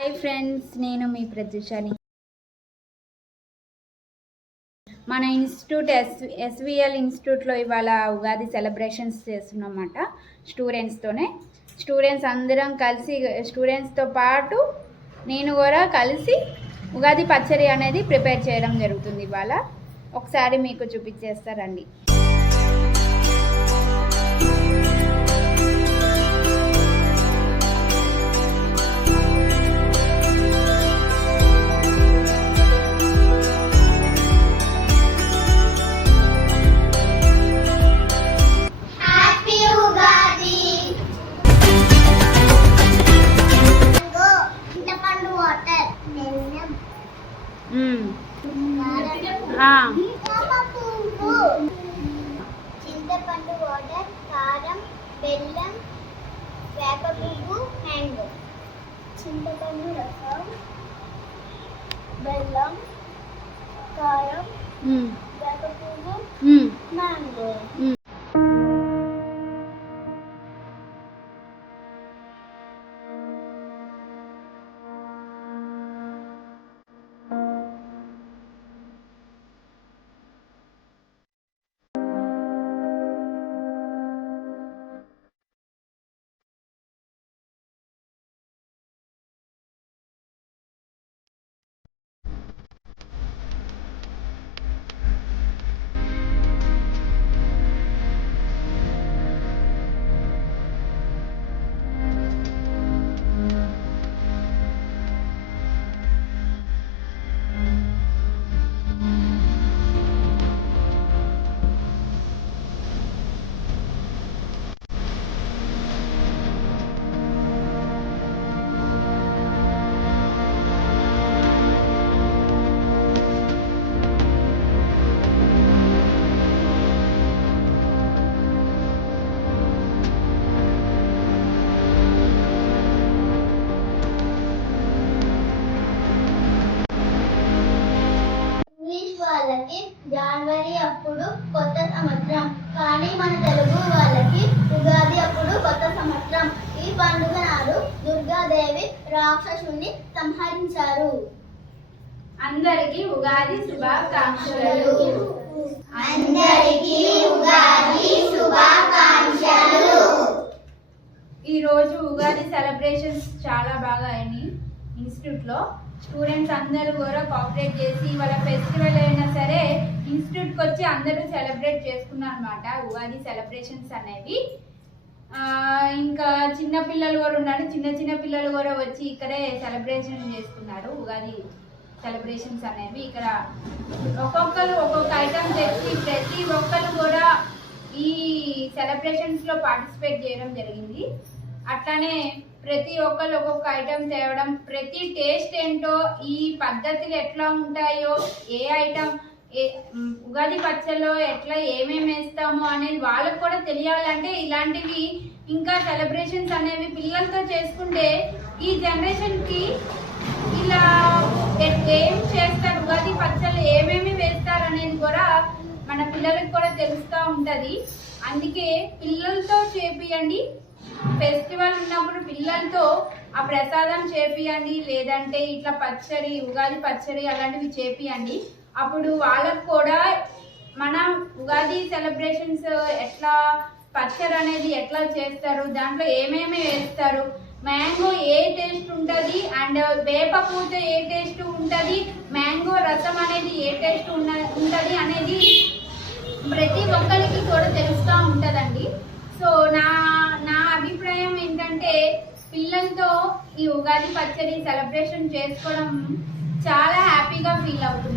Hi friends, నేను మీ ప్రత్యూషని. మన institute SVL ఇన్స్టిట్యూట్లో ఇవాళ ఉగాది సెలబ్రేషన్స్ చేస్తున్నామన్నమాట. స్టూడెంట్స్ అందరం కలిసి, స్టూడెంట్స్తో పాటు నేను కూడా కలిసి ఉగాది పచ్చడి అనేది ప్రిపేర్ చేయడం జరుగుతుంది. ఇవాళ ఒకసారి మీకు చూపించేస్తారండి. చింతపండు వాటర్, కారం, బెల్లం, వేప పువ్వు, మ్యాంగో. చింతపండు రసం, బెల్లం, కారం, వేప పువ్వు, మ్యాంగో. వాళ్ళకి జనవరి అప్పుడు కొత్త సంవత్సరం, కానీ మన తెలుగు వాళ్ళకి ఉగాది అప్పుడు కొత్త సంవత్సరం. ఈ పండుగ నాడు దుర్గాదేవి రాక్షసుని సంహరించారు. అందరికీ ఉగాది శుభాకాంక్షలు. అందరికీ ఉగాది శుభాకాంక్షలు. ఈరోజు ఉగాది సెలబ్రేషన్స్ చాలా బాగా అయినాయి. ఇన్స్టిట్యూట్లో స్టూడెంట్స్ అందరూ కూడా కోఆపరేట్ చేసి వాళ్ళ ఫెస్టివల్ అయినా సరే ఇన్స్టిట్యూట్కి వచ్చి అందరూ సెలబ్రేట్ చేసుకున్నారు అన్నమాట. ఉగాది సెలబ్రేషన్స్ అనేవి ఇంకా చిన్న పిల్లలు కూడా ఉన్నారు. చిన్న పిల్లలు కూడా వచ్చి ఇక్కడే సెలబ్రేషన్ చేసుకున్నారు. ఉగాది సెలబ్రేషన్స్ అనేవి ఇక్కడ ఒక్కొక్కరు ఒక్కొక్క ఐటమ్ తెచ్చి ప్రతి ఒక్కరు కూడా ఈ సెలబ్రేషన్స్లో పార్టిసిపేట్ చేయడం జరిగింది. అట్లానే ప్రతి ఒక్కరు ఒక్కొక్క ఐటెం తేవడం, ప్రతి టేస్ట్ ఏంటో, ఈ పద్ధతులు ఎట్లా ఉంటాయో, ఏ ఐటమ్ ఉగాది పచ్చళ్ళలో ఎట్లా ఏమేమి వేస్తామో అనేది వాళ్ళకు కూడా తెలియాలంటే ఇలాంటివి ఇంకా సెలబ్రేషన్స్ అనేవి పిల్లలతో చేసుకుంటే ఈ జనరేషన్కి ఇలా ఏం చేస్తారు, ఉగాది పచ్చళ్ళు ఏమేమి వేస్తారు అనేది కూడా మన పిల్లలకు కూడా తెలుస్తూ ఉంటుంది. అందుకే పిల్లలతో చేపియండి. ఫెస్టివల్ ఉన్నప్పుడు పిల్లలతో ఆ ప్రసాదం చేపియండి, లేదంటే ఇట్లా పచ్చడి, ఉగాది పచ్చడి అలాంటివి చేపియండి. అప్పుడు వాళ్ళకు కూడా మనం ఉగాది సెలబ్రేషన్స్ ఎట్లా, పచ్చడి అనేది ఎట్లా చేస్తారు, దాంట్లో ఏమేమి వేస్తారు, మ్యాంగో ఏ టేస్ట్ ఉంటుంది, అండ్ వేప పూత ఏ టేస్ట్ ఉంటుంది, మ్యాంగో రసం అనేది ఏ టేస్ట్ ఉంటుంది అనేది ప్రతి ఒక్కరికి కూడా తెలుస్తూ ఉంటుందండి. సో నా అభిప్రాయం ఏంటంటే పిల్లలతో ఈ ఉగాది పచ్చడి సెలబ్రేషన్ చేసుకోవడం చాలా హ్యాపీగా ఫీల్ అవుతున్నాను.